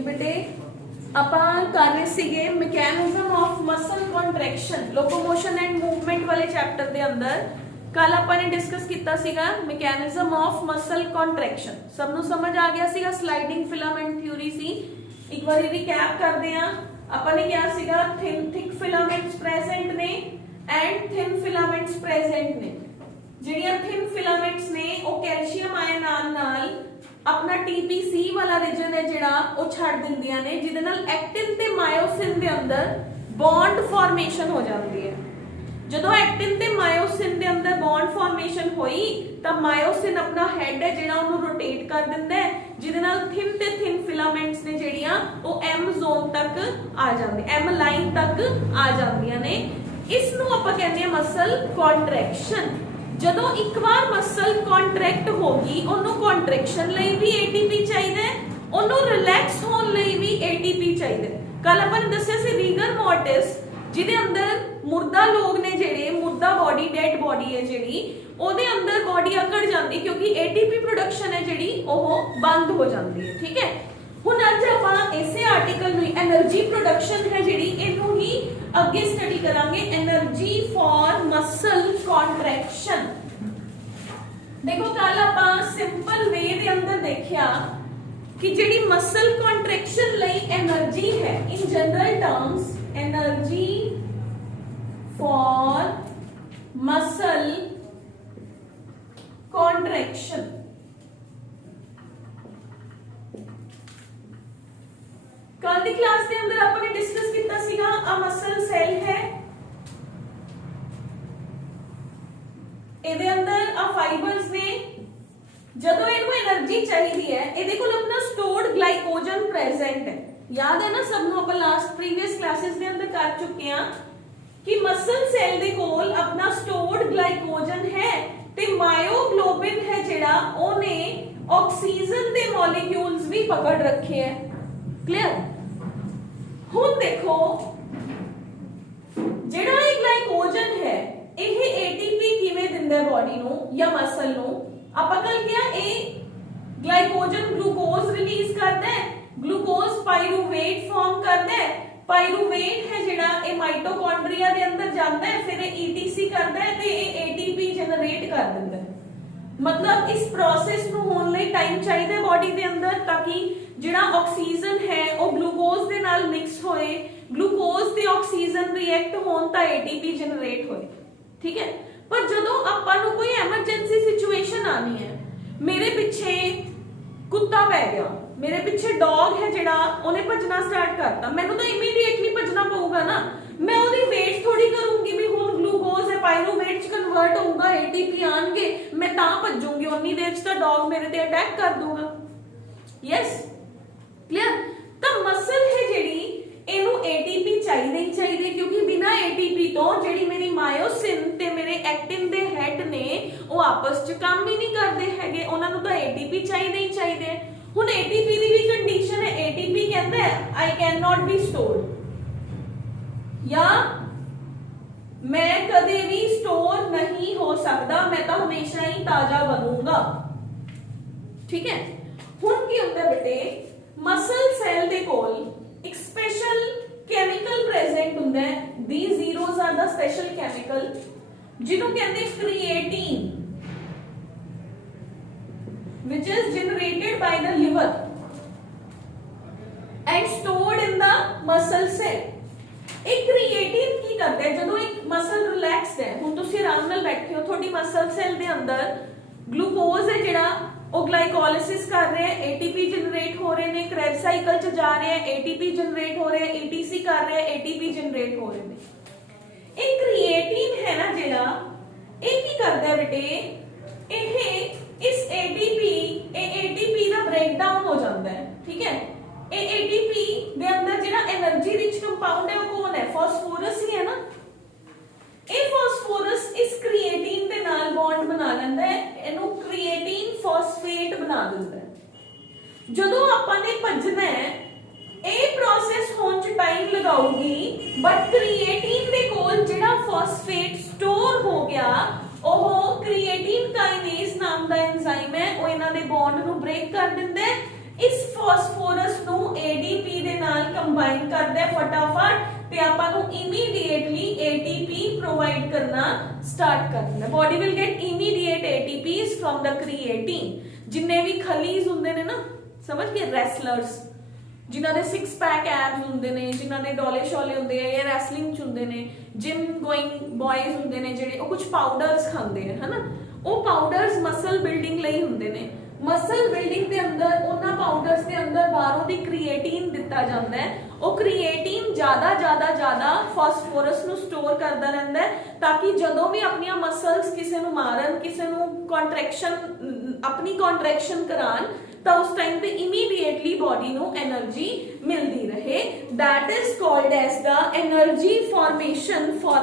बेटे ਆਪਾਂ ਕਰ ਰਹੇ ਸੀਗੇ mechanism of muscle contraction locomotion and movement ਵਾਲੇ ਚੈਪਟਰ ਦੇ ਅੰਦਰ ਕੱਲ ਆਪਾਂ ਨੇ ਡਿਸਕਸ ਕੀਤਾ ਸੀਗਾ ਮੈਕੈਨਿਜ਼ਮ ਆਫ ਮਸਲ ਕੰਟਰੈਕਸ਼ਨ ਸਭ ਨੂੰ ਸਮਝ ਆ ਗਿਆ ਸੀਗਾ ਸਲਾਈਡਿੰਗ ਫਿਲਾਮੈਂਟ ਥਿਊਰੀ ਸੀ ਇੱਕ ਵਾਰੀ ਰੀਕੈਪ ਕਰਦੇ ਆ ਆਪਾਂ ਨੇ ਕਿਹਾ ਸੀਗਾ ਥਿਕ ਫਿਲਾਮੈਂਟਸ ਪ੍ਰੈਜ਼ੈਂਟ ਨੇ ਐਂਡ ਥਿਨ ਫਿਲਾਮੈਂਟਸ ਪ੍ਰੈਜ਼ੈਂਟ ਨੇ ਜਿਹੜੀਆਂ ਥਿਨ ਫਿਲਾਮੈਂਟਸ ਨੇ ਉਹ ਕੈਲਸ਼ੀਅਮ ਆਇਨ ਨਾਲ अपना TPC वाला रीजन है जिहड़ा वो छड़ दिंदियां ने जिहदे नाल एक्टिन ते मायोसिन दे अंदर बॉन्ड फॉर्मेशन हो जाती है जदों एक्टिन ते मायोसिन दे अंदर बॉन्ड फॉर्मेशन होई तां मायोसिन अपना हेड है जिहड़ा ओनू रोटेट कर दिंदा है जिहदे नाल थिन फिलामेंट्स ने जिहड़ियां वो M जोन तक आ जांदे M लाइन तक आ जांदियां ने इस नू आपां कहंदे आ मसल कॉन्ट्रैक्शन ਜਦੋਂ ਇੱਕ ਵਾਰ ਮਸਲ ਕੰਟਰੈਕਟ ਹੋ ਗਈ ਉਹਨੂੰ ਕੰਟਰੈਕਸ਼ਨ ਲਈ ਵੀ ATP ਚਾਹੀਦਾ ਹੈ ਉਹਨੂੰ ਰਿਲੈਕਸ ਹੋਣ ਲਈ ਵੀ ATP ਚਾਹੀਦਾ ਹੈ ਕੱਲ ਆਪਾਂ ਨੇ ਦੱਸਿਆ ਸੀ ਰੀਗਰ ਮੋਰਟਿਸ ਜਿਹਦੇ ਅੰਦਰ ਮੁਰਦਾ ਲੋਕ ਨੇ ਜਿਹੜੇ ਮੁਰਦਾ ਬਾਡੀ ਡੈਡ ਬਾਡੀ ਹੈ ਜਿਹੜੀ ਉਹਦੇ ਅੰਦਰ ਬਾਡੀ ਅਕੜ ਜਾਂਦੀ ਕਿਉਂਕਿ ATP ਪ੍ਰੋਡਕਸ਼ਨ ਹੈ ਜਿਹੜੀ ਉਹ ਬੰਦ ਹੋ ਜਾਂਦੀ ਹੈ ਠੀਕ ਹੈ ਹੁਣ ਅੱਜ ਆਪਾਂ ਇਸੇ ਆਰਟੀਕਲ ਨੂੰ એનર્ਜੀ ਪ੍ਰੋਡਕਸ਼ਨ ਹੈ ਜਿਹੜੀ ਇਹਨੂੰ ਹੀ ਅੱਗੇ ਸਟੱਡੀ ਕਰਾਂਗੇ એનર્ਜੀ ਫॉर ਮਸਲ ਕੰਟਰੈਕਸ਼ਨ ਦੇਖੋ ਕੱਲ ਆਪਾਂ ਸਿੰਪਲ ਵੇ ਦੇ ਅੰਦਰ ਦੇਖਿਆ ਕਿ ਜਿਹੜੀ ਮਸਲ ਕੰਟਰੈਕਸ਼ਨ ਲਈ એનર્ਜੀ ਹੈ in general terms energy for muscle contraction कल की क्लास के अंदर आपने डिस्कस किया सीगा आ मसल सेल है ਇਹਦੇ ਅੰਦਰ ਆ ਫਾਈਬਰਸ ਨੇ ਜਦੋਂ ਇਹਨੂੰ એનર્ਜੀ ਚਾਹੀਦੀ ਹੈ ਇਹਦੇ ਕੋਲ ਆਪਣਾ ਸਟੋਰਡ ਗਲਾਈਕੋਜਨ ਪ੍ਰੈਜ਼ੈਂਟ ਹੈ ਯਾਦ ਹੈ ਨਾ ਸਭ ਨੂੰ ਆਪਾਂ ਲਾਸਟ ਪ੍ਰੀਵੀਅਸ ਕਲਾਸਿਸ ਦੇ ਅੰਦਰ ਕਰ ਚੁੱਕੇ ਆ ਕਿ ਮਸਲ ਸੈਲ ਦੇ ਕੋਲ ਆਪਣਾ ਸਟੋਰਡ ਗਲਾਈਕੋਜਨ ਹੈ ਤੇ ਮਾਇਓਗਲੋਬਿਨ ਹੈ ਜਿਹੜਾ ਉਹਨੇ ਆਕਸੀਜਨ ਦੇ ਮੋਲੀਕਿਊਲਸ ਵੀ ਪਕੜ ਰੱਖੇ ਹੈ क्लियर ਹੁਣ ਦੇਖੋ ਜਿਹੜਾ ਇਹ ਗਲਾਈਕੋਜਨ ਹੈ ਇਹ ATP ਕਿਵੇਂ ਦਿੰਦਾ ਬਾਡੀ ਨੂੰ ਜਾਂ ਮਸਲ ਨੂੰ ਆਪਾਂ ਕੱਲ ਕਿਹਾ ਇਹ ਗਲਾਈਕੋਜਨ ਗਲੂਕੋਜ਼ ਰਿਲੀਜ਼ ਕਰਦਾ ਹੈ ਗਲੂਕੋਜ਼ ਪਾਇਰੂਵੇਟ ਫਾਰਮ ਕਰਦਾ ਹੈ ਪਾਇਰੂਵੇਟ ਹੈ ਜਿਹੜਾ ਇਹ ਮਾਈਟੋਕੌਂਡਰੀਆ ਦੇ ਅੰਦਰ ਜਾਂਦਾ ਹੈ ਫਿਰ ਇਹ ETC ਕਰਦਾ ਹੈ ਤੇ ਇਹ ATP ਜਨਰੇਟ ਕਰ ਦਿੰਦਾ ਹੈ मतलब इस प्रोसेस ਨੂੰ ਹੋਣ ਲਈ ਟਾਈਮ ਚਾਹੀਦਾ ਹੈ ਬਾਡੀ ਦੇ ਅੰਦਰ ਤਾਂ ਕਿ ਜਿਹੜਾ ਆਕਸੀਜਨ ਹੈ ਉਹ ਗਲੂਕੋਜ਼ ਦੇ ਨਾਲ ਮਿਕਸ ਹੋਏ ਗਲੂਕੋਜ਼ ਤੇ ਆਕਸੀਜਨ ਰਿਐਕਟ ਹੋਣ ਤਾਂ ATP ਜਨਰੇਟ ਹੋਏ ਠੀਕ ਹੈ ਪਰ ਜਦੋਂ ਆਪਾਂ ਨੂੰ ਕੋਈ ਐਮਰਜੈਂਸੀ ਸਿਚੁਏਸ਼ਨ ਆਣੀ ਹੈ ਮੇਰੇ ਪਿੱਛੇ ਕੁੱਤਾ ਪੈ ਗਿਆ ਮੇਰੇ ਪਿੱਛੇ ਡੌਗ ਹੈ ਜਿਹੜਾ ਉਹਨੇ ਭੱਜਣਾ ਸਟਾਰਟ ਕਰਤਾ ਮੈਨੂੰ ਤਾਂ ਇਮੀਡੀਏਟਲੀ ਭੱਜਣਾ ਪਊਗਾ ਨਾ ਮੈਂ ਉਹਦੀ ਵੇਟ ਥੋੜੀ ਕਰੂੰਗੀ ਵੀ ਹੁਣ ਗਲੂਕੋਜ਼ ਹੈ ਪਾਇਰੂਵੇਟ ਚ ਕਨਵਰਟ ਹੋਊਗਾ ATP ਆਣਗੇ ਮੈਂ ਤਾਂ ਭੱਜੂਗੀ ਉਨੀ ਦੇਰ ਚ ਤਾਂ ਡੌਗ ਮੇਰੇ ਤੇ ਅਟੈਕ ਕਰ ਦੂਗਾ ਯੈਸ ਕਲੀਅਰ ਤਾਂ ਮਸਲ ਹੈ ਜਿਹੜੀ ਇਹਨੂੰ ATP ਚਾਹੀਦਾ ਹੀ ਚਾਹੀਦਾ ਕਿਉਂਕਿ ਬਿਨਾ ATP ਤੋਂ ਜਿਹੜੀ ਮੇਰੀ ਮਾਇਓਸਿਨ ਤੇ ਮੇਰੇ ਐਕਟਿਨ ਦੇ ਹੈਡ ਨੇ ਉਹ ਆਪਸ ਚ ਕੰਮ ਹੀ ਨਹੀਂ ਕਰਦੇ ਹੈਗੇ ਉਹਨਾਂ ਨੂੰ ਤਾਂ ATP ਚਾਹੀਦਾ ਹੀ ਚਾਹੀਦਾ ਹੁਣ ATP ਦੀ ਵੀ ਕੰਡੀਸ਼ਨ ਹੈ ATP ਕਹਿੰਦਾ ਹੈ I cannot be stored या मैं कदे भी स्टोर नहीं हो सकता मैं तो हमेशा ही ताजा बनूंगा ठीक है हुन की होंदा बेटे मसल सेल दे कोल एक स्पेशल केमिकल प्रेजेंट होंदा है these zeros are the special chemical जिन्हों कहते creatine which is generated by the liver and stored in the muscle cell एक क्रिएटिन की करता है ਜਦੋਂ ਇੱਕ ਮਸਲ ਰਿਲੈਕਸਡ ਹੈ ਹੁਣ ਤੁਸੀਂ ਆਰਾਮ ਨਾਲ ਬੈਠੇ ਹੋ ਤੁਹਾਡੀ ਮਸਲ ਸੈਲ ਦੇ ਅੰਦਰ ਗਲੂਕੋਜ਼ ਹੈ ਜਿਹੜਾ ਉਹ ਗਲਾਈਕੋਲਿਸਿਸ ਕਰ ਰਿਹਾ ਹੈ ATP ਜਨਰੇਟ ਹੋ ਰਹੇ ਨੇ ਕ੍ਰੈਬਸ ਸਾਈਕਲ ਚ ਜਾ ਰਹੇ ਹੈ ATP ਜਨਰੇਟ ਹੋ ਰਿਹਾ ਹੈ ETC ਕਰ ਰਿਹਾ ਹੈ ATP ਜਨਰੇਟ ਹੋ ਰਹੇ ਨੇ ਇਹ ਕ੍ਰੀਏਟਿਨ ਹੈ ਨਾ ਜਿਹੜਾ ਇਹ ਕੀ ਕਰਦਾ ਹੈ ਬੇਟੇ ਇਹ ਇਸ ATP ਦਾ ਬ੍ਰੇਕਡਾਊਨ ਹੋ ਜਾਂਦਾ ਹੈ ਠੀਕ ਹੈ ਇਹ ATP ਦੇ ਅੰਦਰ ਜਿਹੜਾ એનર્ਜੀ ਰਿਚ ਕੰਪਾਊਂਡ ਹੈ ਉਹ ਕੌਣ ਹੈ ਫਾਸਫੋਰਸ ਹੀ ਹੈ ਨਾ ਇਹ ਫਾਸਫੋਰਸ ਇਸ ਕ੍ਰੀਏਟਿਨ ਦੇ ਨਾਲ ਬੌਂਡ ਬਣਾ ਲੈਂਦਾ ਹੈ ਇਹਨੂੰ ਕ੍ਰੀਏਟਿਨ ਫਾਸਫੇਟ ਬਣਾ ਦਿੰਦਾ ਹੈ ਜਦੋਂ ਆਪਾਂ ਨੇ ਭੱਜਣਾ ਹੈ ਇਹ ਪ੍ਰੋਸੈਸ ਹੋਣ ਚ ਟਾਈਮ ਲਗਾਊਗੀ ਬਟ ਕ੍ਰੀਏਟਿਨ ਦੇ ਕੋਲ ਜਿਹੜਾ ਫਾਸਫੇਟ ਸਟੋਰ ਹੋ ਗਿਆ ਉਹ ਕ੍ਰੀਏਟਿਨ ਕਾਈਨੇਜ਼ ਨਾਮ ਦਾ ਐਂਜ਼ਾਈਮ ਹੈ ਉਹ ਇਹਨਾਂ ਦੇ ਬੌਂਡ ਨੂੰ ਬ੍ਰੇਕ ਕਰ ਦਿੰਦਾ ਹੈ इस फास्फोरस ਨੂੰ AD ਕੰਬਾਈਨ ਕਰਦਾ ਹੈ ਫਟਾਫਟ ਤੇ ਆਪਾਂ ਨੂੰ ਇਮੀਡੀਏਟਲੀ ATP ਪ੍ਰੋਵਾਈਡ ਕਰਨਾ ਸਟਾਰਟ ਕਰ ਦਿੰਦਾ। Body will get immediate ATPs from the creatine. ਜਿੰਨੇ ਵੀ ਖਲੀਜ਼ ਹੁੰਦੇ ਨੇ ਨਾ, ਸਮਝ ਗਏ, ਰੈਸਲਰਸ ਜਿਨ੍ਹਾਂ ਦੇ 6 ਪੈਕ ਐਬਸ ਹੁੰਦੇ ਨੇ, ਜਿਨ੍ਹਾਂ ਦੇ ਡੋਲੇ ਸ਼ੋਲੇ ਹੁੰਦੇ ਆ ਜਾਂ ਰੈਸਲਿੰਗ ਚ ਹੁੰਦੇ ਨੇ, ਜਿਮ ਗੋਇੰਗ ਬॉयਜ਼ ਹੁੰਦੇ ਨੇ ਜਿਹੜੇ, ਉਹ ਕੁਝ ਪਾਊਡਰਸ ਖਾਂਦੇ ਨੇ, ਹਨਾ। ਉਹ ਪਾਊਡਰਸ ਮਸਲ ਬਿਲਡਿੰਗ ਲਈ ਹੁੰਦੇ ਨੇ। ਮਸਲ ਬਿਲਡਿੰਗ ਦੇ ਅੰਦਰ ਉਹਨਾਂ ਪਾਊਡਰਸ ਦੇ ਅੰਦਰ ਬਾਹਰੋਂ ਦੀ ਕ੍ਰੀਏਟਿਨ ਦਿੱਤਾ ਜਾਂਦਾ ਹੈ। ਉਹ ਕ੍ਰੀਏਟਿਨ ਜ਼ਿਆਦਾ ਫਾਸਫੋਰਸ ਨੂੰ ਸਟੋਰ ਕਰਦਾ ਰਹਿੰਦਾ ਹੈ ਤਾਂ ਕਿ ਜਦੋਂ ਵੀ ਆਪਣੀਆਂ ਮਸਲਸ ਕਿਸੇ ਨੂੰ ਮਾਰਨ, ਕਿਸੇ ਨੂੰ ਆਪਣੀ ਕੰਟਰੈਕਸ਼ਨ ਕਰਾਣ, ਤਾਂ ਉਸ ਟਾਈਮ ਤੇ ਇਮੀਡੀਏਟਲੀ ਬੋਡੀ ਨੂੰ એનર્ਜੀ ਮਿਲਦੀ ਰਹੇ। that is called as the energy formation for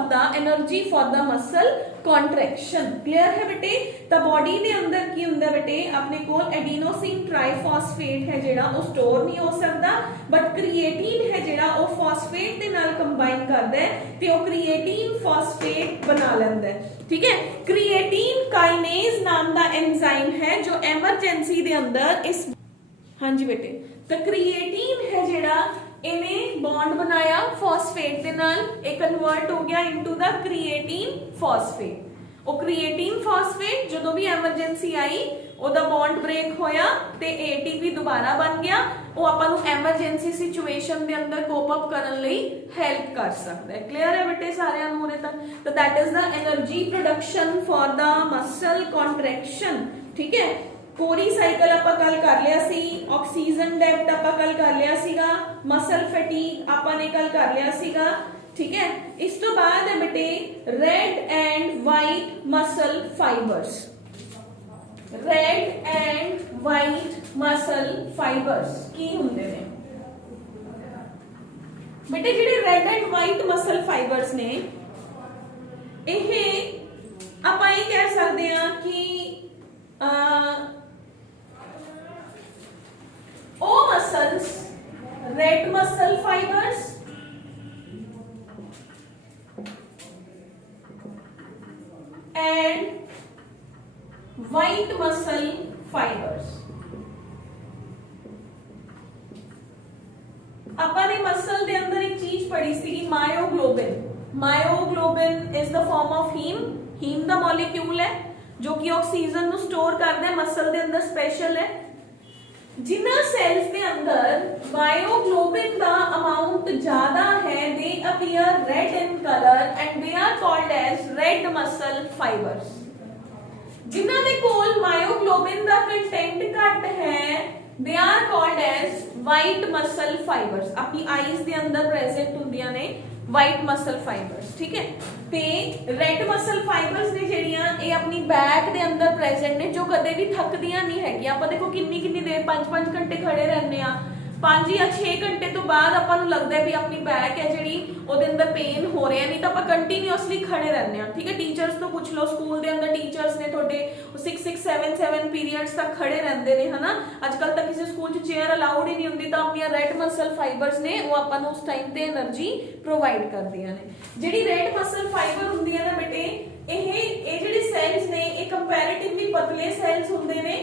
the muscle contraction। clear ਹੈ ਬੇਟੇ? ਤਾਂ ਬੋਡੀ ਦੇ ਅੰਦਰ ਕੀ ਹੁੰਦਾ ਬੇਟੇ, ਆਪਣੇ ਕੋਲ ਐਡੀਨੋਸਿਨ ਟ੍ਰਾਈਫਾਸਫੇਟ ਹੈ ਜਿਹੜਾ ਉਹ ਸਟੋਰ ਨਹੀਂ ਹੋ ਸਕਦਾ, ਬਟ ਕ੍ਰੀਏਟਿਨ ਹੈ ਜਿਹੜਾ ਉਹ ਫਾਸਫੇਟ ਦੇ ਨਾਲ ਕੰਬਾਈਨ ਕਰਦਾ ਹੈ ਤੇ ਉਹ ਕ੍ਰੀਏਟਿਨ ਫਾਸਫੇਟ ਬਣਾ ਲੈਂਦਾ ਹੈ। ठीक है, क्रिएटिन काइनेज नाम का एंजाइम है जो एमरजेंसी दे अंदर इस, हाँ जी बेटे, तो क्रिएटिन है जेड़ा इन्हें बॉन्ड बनाया फॉस्फेट दे नाल, एक कन्वर्ट हो गया इनटू द क्रिएटिन फॉस्फेट। वो क्रिएटिन फॉस्फेट जो भी एमरजेंसी आई ਉਹਦਾ ਬੌਂਡ ਬ੍ਰੇਕ ਹੋਇਆ ਤੇ ATP ਦੁਬਾਰਾ ਬਣ ਗਿਆ। ਉਹ ਆਪਾਂ ਨੂੰ ਐਮਰਜੈਂਸੀ ਸਿਚੁਏਸ਼ਨ ਦੇ ਅੰਦਰ ਕੋਪ ਅਪ ਕਰਨ ਲਈ ਹੈਲਪ ਕਰ ਸਕਦਾ ਹੈ। ਕਲੀਅਰ ਹੈ ਬੇਟੇ ਸਾਰਿਆਂ ਨੂੰ ਉਰੇ ਤੱਕ? ਤਾਂ that is the energy production for the muscle contraction. ਠੀਕ ਹੈ, ਕੋਰੀ ਸਾਈਕਲ ਆਪਾਂ ਕੱਲ ਕਰ ਲਿਆ ਸੀ, ਆਕਸੀਜਨ ਡੈਪਟ ਆਪਾਂ ਕੱਲ ਕਰ ਲਿਆ ਸੀਗਾ, ਮਸਲ ਫੈਟੀਗ ਆਪਾਂ ਨੇ ਕੱਲ ਕਰ ਲਿਆ ਸੀਗਾ। ठीक है, इस तो बाद है बेटे red and white muscle fibres. Red and white muscle fibres की ਹੁੰਦੇ ਨੇ बेटे? ਜਿਹੜੇ red and white muscle fibres ने, ਇਹ ਆਪਾਂ ਇਹ ਕਹਿ ਸਕਦੇ ਹਾਂ ਕਿ ਉਹ muscles, red muscle fibres and white muscle fibers। ਆਪਾਂ ਨੇ ਮਸਲ ਦੇ ਅੰਦਰ ਇੱਕ ਚੀਜ਼ ਪੜ੍ਹੀ ਸੀ, myoglobin. Myoglobin is the form of heme ਦਾ ਮੋਲੀਕਿਊਲ ਹੈ ਜੋ ਕਿ ਆਕਸੀਜਨ ਨੂੰ ਸਟੋਰ ਕਰਦਾ ਹੈ, ਮਸਲ ਦੇ ਅੰਦਰ ਸਪੈਸ਼ਲ ਹੈ। ਜਿਨ੍ਹਾਂ ਸੈਲਸ ਦੇ ਅੰਦਰ ਮਾਇਓਗਲੋबिन ਦਾ ਅਮਾਉਂਟ ਜ਼ਿਆਦਾ ਹੈ, ਦੇ appear red in colour and they are called as red muscle fibres. ਜਿਨ੍ਹਾਂ ਦੇ ਕੋਲ ਮਾਇਓਗਲੋबिन ਦਾ ਕੰਟੈਂਟ ਘੱਟ ਹੈ, they are called as white muscle fibres. ਆਪਣੀ ਆਈਜ਼ ਦੇ ਅੰਦਰ ਪ੍ਰੈਜ਼ੈਂਟ ਹੁੰਦੀਆਂ ਨੇ ਵਾਈਟ ਮਸਲ ਫਾਈਬਰਸ। ਠੀਕ ਹੈ, ਤੇ ਰੈਡ ਮਸਲ ਫਾਈਬਰਸ ਨੇ ਜਿਹੜੀਆਂ ਇਹ ਆਪਣੀ ਬੈਕ ਦੇ ਅੰਦਰ ਪ੍ਰੈਜ਼ੈਂਟ ਨੇ, ਜੋ ਕਦੇ ਵੀ ਥੱਕਦੀਆਂ ਨਹੀਂ ਹੈਗੀਆਂ। ਆਪਾਂ ਦੇਖੋ ਕਿੰਨੀ ਦੇਰ 5-5 ਘੰਟੇ ਖੜੇ ਰਹਿੰਦੇ ਆ, 5 ਜਾਂ 6 ਘੰਟੇ ਤੋਂ ਬਾਅਦ ਆਪਾਂ ਨੂੰ ਲੱਗਦਾ ਹੈ ਵੀ ਆਪਣੀ ਬੈਕ ਹੈ ਜਿਹੜੀ ਉਹਦੇ ਅੰਦਰ ਪੇਨ ਹੋ ਰਿਹਾ, ਨਹੀਂ ਤਾਂ ਆਪਾਂ ਕੰਟੀਨਿਊਸਲੀ ਖੜੇ ਰਹਿੰਦੇ ਆ। ਠੀਕ ਹੈ, ਟੀਚਰਸ ਤੋਂ ਪੁੱਛ ਲਓ, ਸਕੂਲ ਦੇ ਅੰਦਰ ਟੀਚਰਸ ਨੇ ਤੁਹਾਡੇ 6 7 ਪੀਰੀਅਡਸ ਤੱਕ ਖੜੇ ਰਹਿੰਦੇ ਨੇ, ਹਨਾ। ਅੱਜ ਕੱਲ ਤਾਂ ਕਿਸੇ ਸਕੂਲ 'ਚ ਚੇਅਰ ਅਲਾਉਡ ਹੀ ਨਹੀਂ ਹੁੰਦੀ, ਤਾਂ ਆਪਣੀਆਂ ਰੈਡ ਮਸਲ ਫਾਈਬਰਸ ਨੇ ਉਹ ਆਪਾਂ ਨੂੰ ਉਸ ਟਾਈਮ ਤੇ એનર્ਜੀ ਪ੍ਰੋਵਾਈਡ ਕਰਦੀਆਂ ਨੇ। ਜਿਹੜੀ ਰੈਡ ਮਸਲ ਫਾਈਬਰ ਹੁੰਦੀਆਂ ਨੇ ਬੇਟੇ, ਇਹ ਜਿਹੜੇ ਸੈਲਸ ਨੇ ਇਹ ਕੰਪੈਰੀਟਿਵਲੀ ਪਤਲੇ ਸੈਲਸ ਹੁੰਦੇ ਨੇ।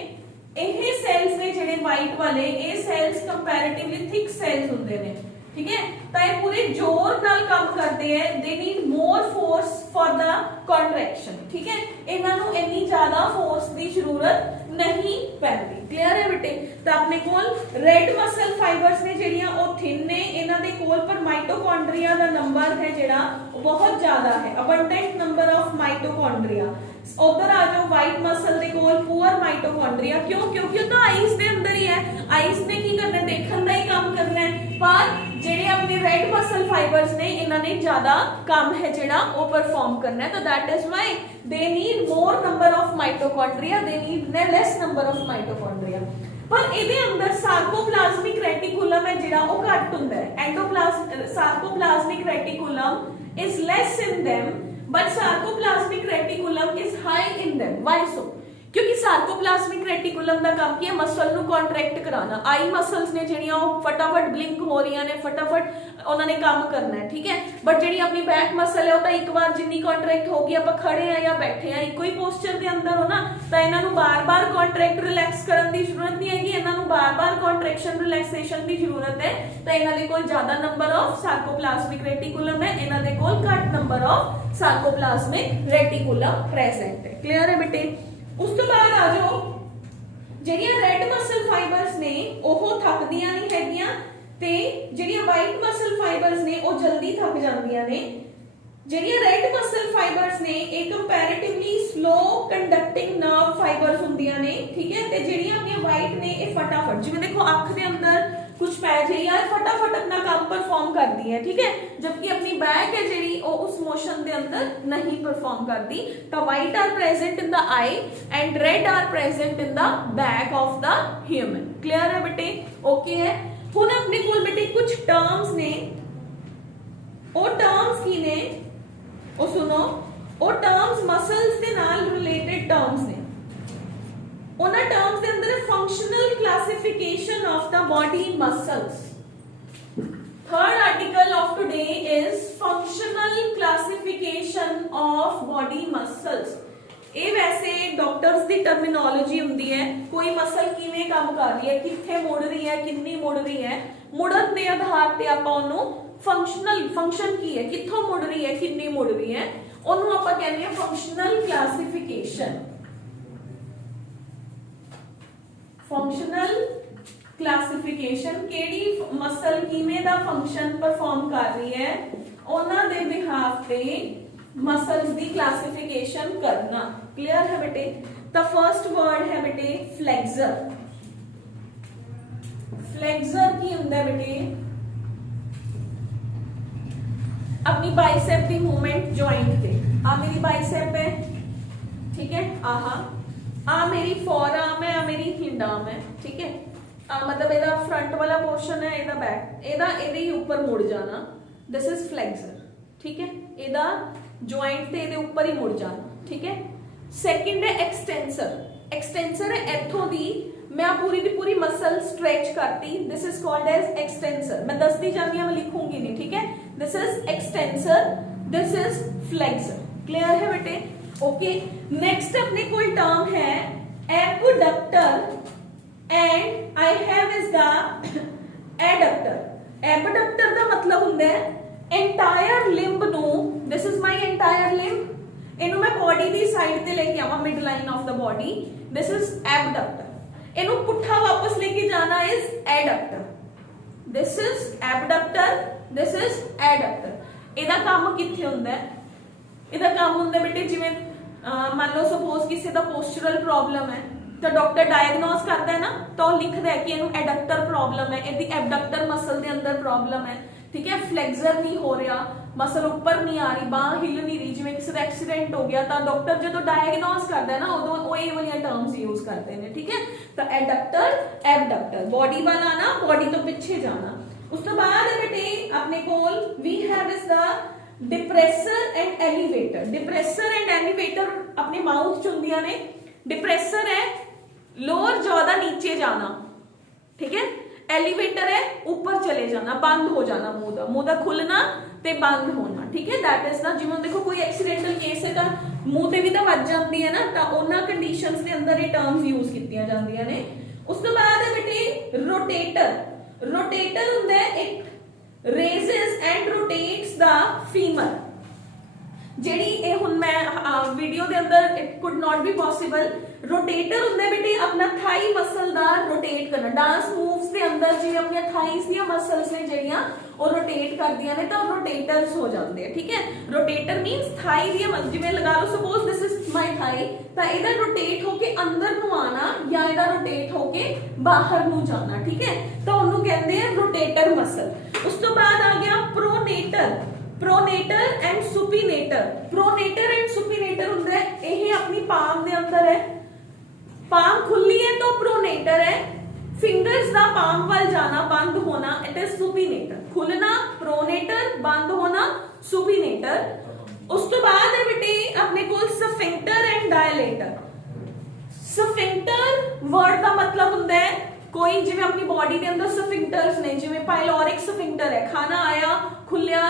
ਇਹ ਸੈਲਸ ਨੇ ਜਿਹੜੇ ਵਾਈਟ ਵਾਲੇ, ਇਹ ਸੈਲਸ ਕੰਪੈਰੀਟਿਵਲੀ ਥਿਕ ਸੈਲਸ ਹੁੰਦੇ ਨੇ। ਠੀਕ ਹੈ, ਤਾਂ ਇਹ ਪੂਰੇ ਜ਼ੋਰ ਨਾਲ ਕੰਮ ਕਰਦੇ ਹੈ। ਦੇ need more force for the contraction. ਠੀਕ ਹੈ, ਇਹਨਾਂ ਨੂੰ ਇੰਨੀ ਜ਼ਿਆਦਾ ਫੋਰਸ ਦੀ ਜ਼ਰੂਰਤ ਨਹੀਂ ਪੈਂਦੀ। ਕਲੀਅਰ ਹੈ ਬੇਟੇ? ਤਾਂ ਆਪਣੇ ਕੋਲ ਰੈਡ ਮਸਲ ਫਾਈਬਰਸ ਨੇ ਜਿਹੜੀਆਂ ਉਹ ਥਿਨ ਨੇ, ਇਹਨਾਂ ਦੇ ਕੋਲ ਪਰ ਮਾਈਟੋਕੌਂਡਰੀਆ ਦਾ ਨੰਬਰ ਹੈ ਜਿਹੜਾ ਉਹ ਬਹੁਤ ਜ਼ਿਆਦਾ ਹੈ, ਅਬੰਡੈਂਟ ਨੰਬਰ ਆਫ ਮਾਈਟੋਕੌਂਡਰੀਆ। ਉਧਰ ਆ ਜਾਓ, ਵਾਈਟ ਮਸਲ ਦੇ ਕੋਲ ਪੂਅਰ ਮਾਈਟੋਕੌਂਡਰੀਆ। ਕਿਉਂ? ਕਿਉਂਕਿ ਉਹ ਤਾਂ ਆਈਜ਼ ਦੇ ਅੰਦਰ ਹੀ ਹੈ। ਆਈਜ਼ ਨੇ ਕੀ ਕਰਨਾ, ਦੇਖਣ ਦਾ ਹੀ ਕੰਮ ਕਰਨਾ ਹੈ। ਪਰ ਜਿਹੜੇ ਆਪਣੇ ਰੈਡ ਮਸਲ ਫਾਈਬਰਸ ਨੇ, ਇਹਨਾਂ ਨੇ ਜ਼ਿਆਦਾ ਕੰਮ ਹੈ ਜਿਹੜਾ ਉਹ ਪਰਫਾਰਮ ਕਰਨਾ ਹੈ। ਤਾਂ that is why they need more number of mitochondria, they need less number of mitochondria। पर ਇਹਦੇ ਅੰਦਰ ਸਾਰਕੋਪਲਾਜ਼ਮਿਕ ਰੈਟੀਕੂਲਮ ਹੈ ਜਿਹੜਾ ਉਹ ਘੱਟ ਹੁੰਦਾ ਹੈ। ਸਾਰਕੋਪਲਾਜ਼ਮਿਕ ਰੈਟੀਕੂਲਮ is less in them, but sarcoplasmic reticulum is high in them। Why so? क्योंकि सार्कोप्लाज्मिक रेटिकुलम ਦਾ ਕੰਮ ਕੀ ਹੈ, ਮਸਲ ਨੂੰ ਕੰਟਰੈਕਟ ਕਰਾਉਣਾ। ਆਈ ਮਸਲਸ ਨੇ ਜਿਹੜੀਆਂ ਉਹ ਫਟਾਫਟ ਬਲਿੰਕ ਹੋ ਰਹੀਆਂ ਨੇ, ਫਟਾਫਟ ਉਹਨਾਂ ਨੇ ਕੰਮ ਕਰਨਾ ਹੈ। ਠੀਕ ਹੈ, ਬਟ ਜਿਹੜੀ ਆਪਣੀ ਬੈਕ ਮਸਲ ਹੈ ਉਹ ਤਾਂ ਇੱਕ ਵਾਰ ਜਿੰਨੀ ਕੰਟਰੈਕਟ ਹੋ ਗਈ, ਆਪਾਂ ਖੜੇ ਆ ਜਾਂ ਬੈਠੇ ਆ ਇੱਕੋ ਹੀ ਪੋਸਚਰ ਦੇ ਅੰਦਰ ਹੋ ਨਾ, ਤਾਂ ਇਹਨਾਂ ਨੂੰ ਬਾਰ-ਬਾਰ ਕੰਟਰੈਕਟ ਰਿਲੈਕਸ ਕਰਨ ਦੀ ਜ਼ਰੂਰਤ ਨਹੀਂ ਹੈਗੀ। ਇਹਨਾਂ ਨੂੰ ਬਾਰ-ਬਾਰ ਕੰਟਰੈਕਸ਼ਨ ਰਿਲੈਕਸੇਸ਼ਨ ਦੀ ਜ਼ਰੂਰਤ ਹੈ ਤਾਂ ਇਹਨਾਂ ਦੇ ਕੋਲ ਜ਼ਿਆਦਾ ਨੰਬਰ ਆਫ ਸਾਰਕੋਪਲਾਜ਼ਮਿਕ ਰੈਟੀਕੂਲਮ ਹੈ, ਇਹਨਾਂ ਦੇ ਕੋਲ ਘੱਟ ਨੰਬਰ ਆਫ ਸਾਰਕੋਪਲਾਜ਼ਮਿਕ ਰੈਟੀਕੂਲਮ ਪ੍ਰੈਜ਼ੈਂਟ ਹੈ। ਕਲੀਅਰ ਹੈ ਬੇਟੇ। ਉਸ ਤੋਂ ਬਾਅਦ ਆ ਜਾਓ, ਜਿਹੜੀਆਂ ਰੈੱਡ ਮਸਲ ਫਾਈਬਰਸ ਨੇ ਉਹ ਥੱਕਦੀਆਂ ਨਹੀਂ ਹੈਗੀਆਂ ਤੇ ਜਿਹੜੀਆਂ ਵਾਈਟ ਮਸਲ ਫਾਈਬਰਸ ਨੇ ਉਹ ਜਲਦੀ ਥੱਕ ਜਾਂਦੀਆਂ ਨੇ। ਜਿਹੜੀਆਂ ਰੈੱਡ ਮਸਲ ਫਾਈਬਰਸ ਨੇ ਇਹ comparatively slow conducting nerve fibres ਹੁੰਦੀਆਂ ਨੇ, ਠੀਕ ਹੈ। ਤੇ ਜਿਹੜੀਆਂ ਆਪਣੀਆਂ ਵਾਈਟ ਨੇ ਇਹ ਫਟਾਫਟ, ਜਿਵੇਂ ਦੇਖੋ ਅੱਖ ਦੇ ਅੰਦਰ ਕੁਝ ਪੈ ਜਾਏ ਯਾਰ फटाफट अपना काम परफॉर्म करती है, ठीक है, जबकि अपनी बैक है ਜਿਹੜੀ ਉਹ ਉਸ ਮੋਸ਼ਨ ਦੇ ਅੰਦਰ ਨਹੀਂ ਪਰਫਾਰਮ ਕਰਦੀ। ਤਾਂ white are present in the eye and red are present in the back of the human. Clear ਹੈ ਬੇਟੇ, ਓਕੇ ਹੈ। ਹੁਣ ਆਪਣੇ ਕੋਲ ਬੇਟੇ ਕੁਝ ਟਰਮਸ ਨੇ, ਉਹ ਟਰਮਸ ਕੀ ਨੇ ਉਹ ਸੁਣੋ। ਉਹ ਟਰਮਸ ਮਸਲਸ ਦੇ ਨਾਲ ਰਿਲੇਟਡ ਟਰਮਸ ਨੇ। ਉਹਨਾਂ ਟਰਮਸ ਦੇ ਅੰਦਰ functional classification of the body muscles. Third article of today is functional classification of body muscles। ਇਹ ਵੈਸੇ ਡਾਕਟਰਸ ਦੀ ਟਰਮੀਨੋਲੋਜੀ ਹੁੰਦੀ ਹੈ, ਕੋਈ ਮਸਲ ਕਿਵੇਂ ਕੰਮ ਕਰ ਰਹੀ ਹੈ, ਕਿੱਥੇ ਮੁੜ ਰਹੀ ਹੈ, ਕਿੰਨੀ ਮੁੜ ਰਹੀ ਹੈ, ਮੁੜਨ ਦੇ ਆਧਾਰ ਤੇ ਆਪਾਂ ਉਹਨੂੰ ਫੰਕਸ਼ਨ ਕੀ ਹੈ, ਕਿੱਥੋਂ ਮੁੜ ਰਹੀ ਹੈ, ਕਿੰਨੀ ਮੁੜ ਰਹੀ ਹੈ, ਉਹਨੂੰ ਆਪਾਂ ਕਹਿੰਦੇ ਹਾਂ ਫੰਕਸ਼ਨਲ ਕਲਾਸੀਫਿਕੇਸ਼ਨ। ਫੰਕਸ਼ਨਲ ਕਲਾਸੀਫਿਕੇਸ਼ਨ ਕਿਹੜੀ ਮਸਲ ਕਿਵੇਂ ਦਾ ਫੰਕਸ਼ਨ ਪਰਫਾਰਮ ਕਰ ਰਹੀ ਹੈ ਉਹਨਾਂ ਦੇ ਬਿਹਾਫ ਤੇ ਮਸਲਸ ਦੀ ਕਲਾਸੀਫਿਕੇਸ਼ਨ ਕਰਨਾ। ਕਲੀਅਰ ਹੈ ਬੇਟੇ। ਤਾਂ ਫਰਸਟ ਵਰਡ ਹੈ ਬੇਟੇ ਫਲੈਕਸਰ। ਫਲੈਕਸਰ ਕੀ ਹੁੰਦਾ ਹੈ ਬੇਟੇ? अपनी बाइसेप की मूवमेंट जॉइंट पे। आ मेरी बाइसेप है, ठीक है, आहा आ मेरी फोर आर्म है, आ मेरी हिंड आर्म है, ठीक है। मतलब ਇਹਦਾ फ्रंट वाला पोर्शन है, ਇਹਦਾ बैक, ਇਹਦਾ ਇਹਦੇ ਹੀ ਉੱਪਰ ਮੁੜ ਜਾਣਾ, दिस इज फ्लेक्सर, ठीक है। ਇਹਦਾ जॉइंट ਤੇ ਇਹਦੇ ਉੱਪਰ ਹੀ ਮੁੜ ਜਾਣਾ, ठीक है। सेकंड है एक्सटेंसर। एक्सटेंसर है ਇੱਥੋਂ ਦੀ मैं पूरी की पूरी मसल स्ट्रेच करती, this is called as extensor. मैं दसती जाती हूं, मैं लिखूंगी नहीं, ठीक है। This is extensor, this is flexor. Clear है बेटे, ओके। नेक्स्ट अपने कोई टर्म है abductor and I have is the adductor. Abductor का मतलब हुंदा है एंटायर लिंब नु, this is my entire limb, इनु मैं बॉडी दी साइड ते लेके आवां, mid line of the body, this is abductor. इनु पुट्ठा वापस लेके जाना is adductor. This is abductor, this is adductor. ਇਹਦਾ ਕੰਮ ਕਿੱਥੇ ਹੁੰਦਾ ਹੈ? ਇਹਦਾ ਕੰਮ ਹੁੰਦਾ ਬੇਟੇ ਜਿਵੇਂ ਮੰਨ ਲਓ ਸਪੋਜ਼ ਕਿਸੇ ਦਾ ਪੋਸਚਰਲ ਪ੍ਰੋਬਲਮ ਹੈ ਤਾਂ ਡਾਕਟਰ ਡਾਇਗਨੋਸ ਕਰਦਾ ਹੈ ਨਾ, ਤਾਂ ਉਹ ਲਿਖਦਾ ਹੈ ਕਿ ਇਹਨੂੰ ਐਡਕਟਰ ਪ੍ਰੋਬਲਮ ਹੈ, ਇਹਦੀ ਐਬਡਕਟਰ ਮਸਲ ਦੇ ਅੰਦਰ ਪ੍ਰੋਬਲਮ ਹੈ, ਠੀਕ ਹੈ। ਫਲੈਕਸਰ ਨਹੀਂ ਹੋ ਰਿਹਾ, ਮਸਲ ਉੱਪਰ ਨਹੀਂ ਆ ਰਹੀ, ਬਾਹ ਹਿੱਲ ਨਹੀਂ ਰਹੀ, ਜਿਵੇਂ ਕਿਸੇ ਦਾ ਐਕਸੀਡੈਂਟ ਹੋ ਗਿਆ ਤਾਂ ਡਾਕਟਰ ਜਦੋਂ ਡਾਇਗਨੋਸ ਕਰਦਾ ਹੈ ਨਾ ਉਦੋਂ ਉਹ ਇਹ ਵਾਲੀਆਂ ਟਰਮਸ ਯੂਜ਼ ਕਰਦੇ ਨੇ, ਠੀਕ ਹੈ। ਤਾਂ ਐਡਕਟਰ, ਐਬਡਕਟਰ, ਬੋਡੀ ਵੱਲ ਆਣਾ, ਬੋਡੀ ਤੋਂ ਪਿੱਛੇ ਜਾਣਾ। ਉਸ ਤੋਂ ਬਾਅਦ ਹੈ ਬੇਟੇ ਆਪਣੇ ਕੋਲ we have is the depressor and elevator. Depressor and elevator अपने माउथ च हुंदियां ने। डिप्रेसर है लोअर जॉ दा नीचे जाना, ठीक है। एलिवेटर है ऊपर चले जाना, बंद हो जाना, मुंह दा खुलना ते बंद होना, ठीक है। दैट इज ना जिवें देखो कोई एक्सीडेंटल केस है तां मुंह ते भी तां वज जांदी है ना, तां उन्हां कंडीशंस दे अंदर ये टर्म्स यूज कीतियां जांदियां ने। उस तो बाद है बेटे रोटेटर। रोटेटर हुंदा है एक raises and rotates the femur। ਜਿਹੜੀ ਇਹ ਹੁਣ ਮੈਂ ਵੀਡੀਓ ਦੇ ਅੰਦਰ it could not be possible. Rotator ਹੁੰਦਾ ਬੇਟੇ ਆਪਣਾ ਥਾਈ ਮਸਲ ਦਾ ਰੋਟੇਟ ਕਰਨਾ। ਡਾਂਸ ਮੂਵਸ ਦੇ ਅੰਦਰ ਜਿਵੇਂ ਆਪਣੀਆਂ ਥਾਈਸ ਦੀਆਂ ਮਸਲਸ ਨੇ ਜਿਹੜੀਆਂ ਉਹ ਰੋਟੇਟ ਕਰਦੀਆਂ ਨੇ ਤਾਂ ਰੋਟੇਟਰਸ ਹੋ ਜਾਂਦੇ ਆ, ਠੀਕ ਹੈ। ਰੋਟੇਟਰ ਮੀਨਸ ਥਾਈ ਦੀਆਂ ਮਸਲ, ਜਿਵੇਂ ਲਗਾ ਲਓ ਸਪੋਜ਼ ਦਿਸ ਇਜ਼ ਮਾਈ ਥਾਈ, ਤਾਂ ਇਹਦਾ ਰੋਟੇਟ ਹੋ ਕੇ ਅੰਦਰ ਨੂੰ ਆਣਾ ਜਾਂ ਇਹਦਾ ਰੋਟੇਟ ਹੋ ਕੇ ਬਾਹਰ ਨੂੰ ਜਾਣਾ, ਠੀਕ ਹੈ। ਤਾਂ ਉਹਨੂੰ ਕਹਿੰਦੇ ਆ ਰੋਟੇਟਰ ਮਸਲ। ਉਸ ਤੋਂ ਬਾਅਦ ਆ ਗਿਆ pronator. Pronator and supinator. Pronator and supinator ਹੁੰਦਾ ਹੈ ਇਹ ਆਪਣੀ ਪਾਮ ਦੇ ਅੰਦਰ ਹੈ, पाम खुली है तो प्रोनेटर है, फिंगर्स ਦਾ पाम ਵੱਲ ਜਾਣਾ ਬੰਦ ਹੋਣਾ इट इज सुपीनेटर। खुलना प्रोनेटर, बंद होना सुपीनेटर। ਉਸ ਤੋਂ ਬਾਅਦ ਹੈ ਬੇਟੇ ਆਪਣੇ ਕੋਲ ਸਫਿੰਕटर एंड डायलेटर। ਸਫਿੰਕटर वर्ड ਦਾ मतलब ਹੁੰਦਾ ਹੈ कोई जिवें अपनी बॉडी के अंदर सफिंक्टर्स ने, जिवें पाइलोरिक सफिंक्टर है, खाना आया खुलिया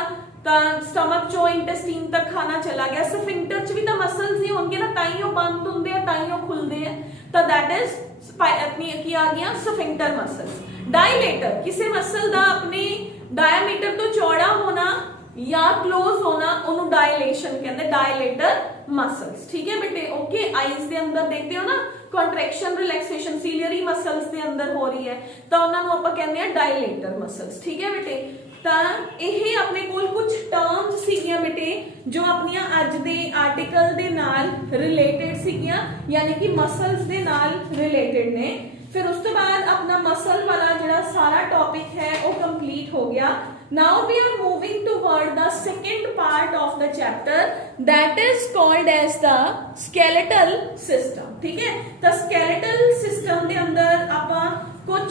ਤਾਂ ਸਟਮਕ ਚੋਂ ਇੰਟੈਸਟਾਈਨ ਤੱਕ ਖਾਣਾ ਚਲਾ ਗਿਆ। ਸਫਿੰਕਟਰ ਚ ਵੀ ਤਾਂ ਮਸਲਸ ਹੀ ਹੋਣਗੇ ਨਾ, ਤਾਂ ਹੀ ਉਹ ਬੰਦ ਹੁੰਦੇ ਆ, ਤਾਂ ਹੀ ਉਹ ਖੁੱਲਦੇ ਆ। ਤਾਂ ਦੈਟ ਇਜ਼ ਆਪਣੀ ਕੀ ਆ ਗਿਆ ਸਫਿੰਕਟਰ ਮਸਲਸ। ਡਾਇਲੇਟਰ ਕਿਸੇ ਮਸਲ ਦਾ ਆਪਣੇ या क्लोज होना उन्होंने डायलेशन कहते हैं, डायलेटर मसल्स। ठीक है बेटे, ओके। आईज के अंदर देखते हो ना कॉन्ट्रैक्शन रिलैक्सेशन सीलियरी मसल्स के अंदर हो रही है, तो उन्होंने आप कहते हैं डायलेटर मसल्स। ठीक है बेटे, ਤਾਂ ਇਹ ਆਪਣੇ ਕੋਲ ਕੁਝ ਟਰਮਸ ਸੀਗੀਆਂ ਬੇਟੇ ਜੋ ਆਪਣੀਆਂ ਅੱਜ ਦੇ ਆਰਟੀਕਲ ਦੇ ਨਾਲ ਰਿਲੇਟਡ ਸੀਗੀਆਂ, ਯਾਨੀ ਕਿ ਮਸਲਸ ਦੇ ਨਾਲ ਰਿਲੇਟਡ ਨੇ। ਫਿਰ ਉਸ ਤੋਂ ਬਾਅਦ ਆਪਣਾ ਮਸਲ ਵਾਲਾ ਜਿਹੜਾ ਸਾਰਾ ਟੌਪਿਕ ਹੈ ਉਹ ਕੰਪਲੀਟ ਹੋ ਗਿਆ। Now we are moving toward the second part of the chapter that is called as the skeletal system। ठीक है, तो skeletal system ਦੇ ਅੰਦਰ ਆਪਾਂ ਕੁਝ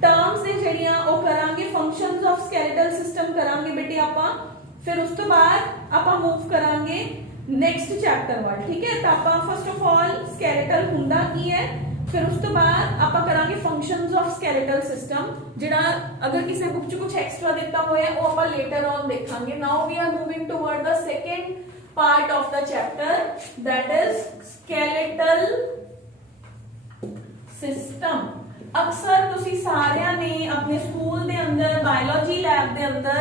टर्म्स ने जड़ियां वो करांगे, फंक्शंस ऑफ स्केलेटल सिस्टम करांगे बेटे आपा। फिर उस तो बाद आपा मूव करांगे नेक्स्ट चैप्टर वाल। ठीक है, तो आपा फर्स्ट ऑफ ऑल स्केलेटल हुंदा की है, फिर उस तो बाद आपा करांगे फंक्शंस ऑफ स्केलेटल सिस्टम, जेड़ा अगर किसी बुक च कुछ एक्स्ट्रा दिता होया वो आपा लेटर ऑन देखांगे। Now we are moving toward the second part of the chapter that is skeletal system. अक्सर तुसी सारियां ने अपने स्कूल दे अंदर बायोलॉजी लैब दे अंदर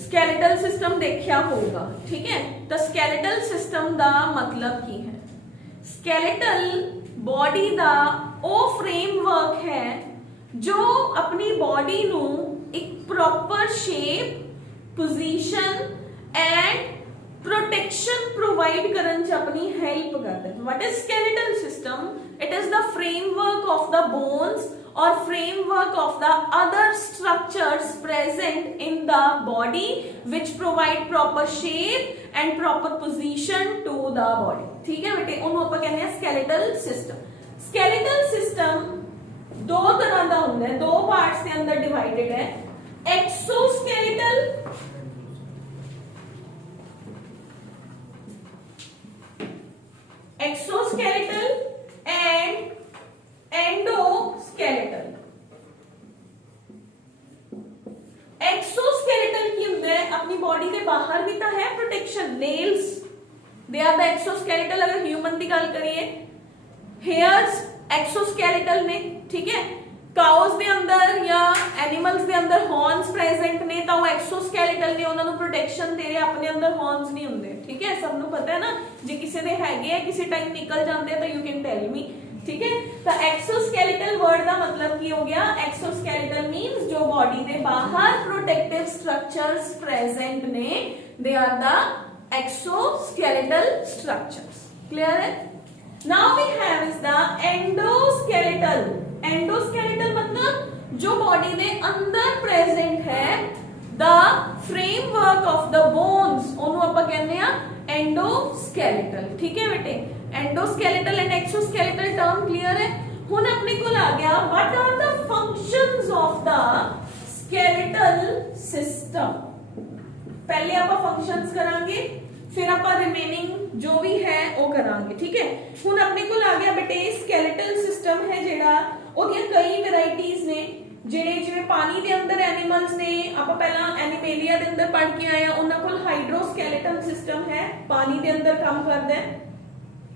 स्केलेटल सिस्टम देखा होगा। ठीक है, तो स्केलेटल सिस्टम दा मतलब की है? स्केलेटल बॉडी दा ओ फ्रेमवर्क है जो अपनी बॉडी नू एक proper shape, position and protection provide करन च अपनी हेल्प करता है। What is skeletal system? It is the framework of the bones or framework of the other structures present in the body which provide proper shape and proper position to the body। ठीक है बेटे, उन्होंने आप कहते हैं skeletal system। skeletal system दो तरह का होता है, दो पार्ट्स के अंदर डिवाइडेड है। एक्सोस्केलेटल एंड एंडोस्केलेटल। एक्सोस्केलेटल की होता है अपनी बॉडी के बाहर भी तो है protection, nails they are the exoskeletal. अगर ह्यूमन की गल करिए, हेयर्स एक्सोस्केलेटल ने। ठीक है, काउस दे अंदर या एनिमल्स दे अंदर हॉर्न्स प्रेजेंट ने, तो वो एक्सोस्केलेटल ने उन्होंने प्रोटेक्शन दे रहे, अपने अंदर हॉर्न्स नहीं होंगे। ठीक है, सबनों पता है ना, जे किसी दे हैगे किसी टाइम निकल जाते हैं तो यू कैन टेल मी। ठीक है, तो एक्सोस्केलेटल वर्ड का मतलब की हो गया? एक्सोस्केलेटल मींस जो बॉडी के बाहर प्रोटेक्टिव स्ट्रक्चर्स प्रेजेंट ने, they are the exoskeletal structures. Clear है? Now we have is the endoskeletal. Endoskeletal मतलब जो बॉडी के अंदर प्रेजेंट है, the framework of the bones, उन्होंने आप कहते हैं एंडोस्केलेटल। ठीक है बेटे, endoskeletal and exoskeletal term clear है। हुन अपने को आ गया what are the functions of the skeletal system. पहले आप फंक्शंस करांगे, फिर आप रिमेनिंग जो भी है वो करांगे। ठीक है, हुन अपने को आ गया बेटे स्केलेटल सिस्टम है जेड़ा, ओदियां कई वैरायटीज ने। ਜਿਹੜੇ ਜਿਵੇਂ ਪਾਣੀ ਦੇ ਅੰਦਰ ਐਨੀਮल्स ਨੇ, ਆਪਾਂ ਪਹਿਲਾਂ ਐਨੀਮੇਲੀਆ ਦੇ ਅੰਦਰ ਪੜ੍ਹ ਕੇ ਆਏ ਆ, ਉਹਨਾਂ ਕੋਲ ਹਾਈਡਰੋਸਕੈਲੇਟਨ ਸਿਸਟਮ ਹੈ, ਪਾਣੀ ਦੇ ਅੰਦਰ ਕੰਮ ਕਰਦਾ ਹੈ।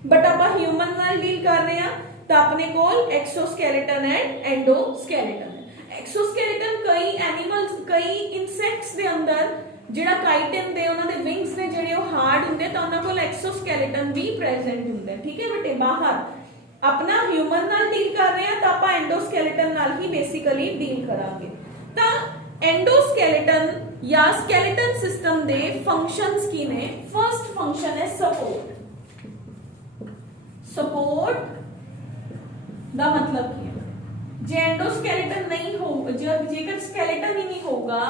ਬਟ ਆਪਾਂ ਹਿਊਮਨ ਨਾਲ ਡੀਲ ਕਰ ਰਹੇ ਆ ਤਾਂ ਆਪਣੇ ਕੋਲ ਐਕਸੋਸਕੈਲੇਟਨ ਐਂਡ ਐਂਡੋਸਕੈਲੇਟਨ ਹੈ। ਐਕਸੋਸਕੈਲੇਟਨ ਕਈ ਐਨੀਮल्स, ਕਈ ਇਨਸੈਕਟਸ ਦੇ ਅੰਦਰ ਜਿਹੜਾ ਕਾਈਟਨ ਦੇ ਉਹਨਾਂ ਦੇ ਵਿੰਗਸ ਨੇ ਜਿਹੜੇ ਉਹ ਹਾਰਡ ਹੁੰਦੇ, ਤਾਂ ਉਹਨਾਂ ਕੋਲ ਐਕਸੋਸਕੈਲੇਟਨ ਵੀ ਪ੍ਰੈਜ਼ੈਂਟ ਹੁੰਦਾ ਹੈ। ਠੀਕ ਹੈ ਬੇਟੇ, ਬਾਹਰ अपना ह्यूमन नाल डील कर रहे हैं तो आप एंडोस्केलेटन नाल ही बेसिकली डील करांगे। तो एंडोस्केलेटन या स्केलेटन सिस्टम दे फंक्शंस की ने। फर्स्ट फंक्शन है सपोर्ट। सपोर्ट दा मतलब क्या है? जे एंडोस्केलेटन नहीं हो, जेकर स्केलेटन ही नहीं होगा